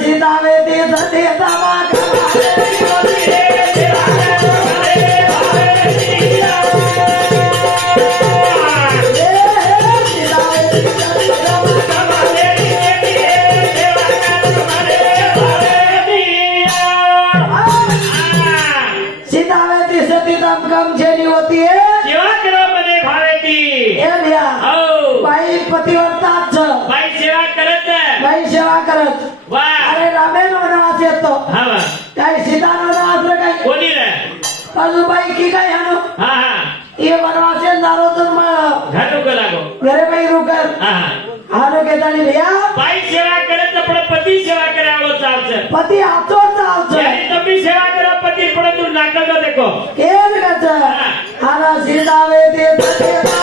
सीतावे ते सते तमा पतिव्रताच बाई सेवा करत बाई सेवा करत वा अरे रामेण वनवास येतो हा वा काय सीता वनवास काय कोणी रे बाई की काय हानो हा हा ये वनवास दारो तर घालू का लागो घरे बाई रुकर हा हानो घेतानी भैया बाई सेवा करत पण पती सेवा करावं चालतं पती आतो चालतो यानी तुम्ही सेवा करा पती पण तू नाटक देखो केर गच आना सीतावे ते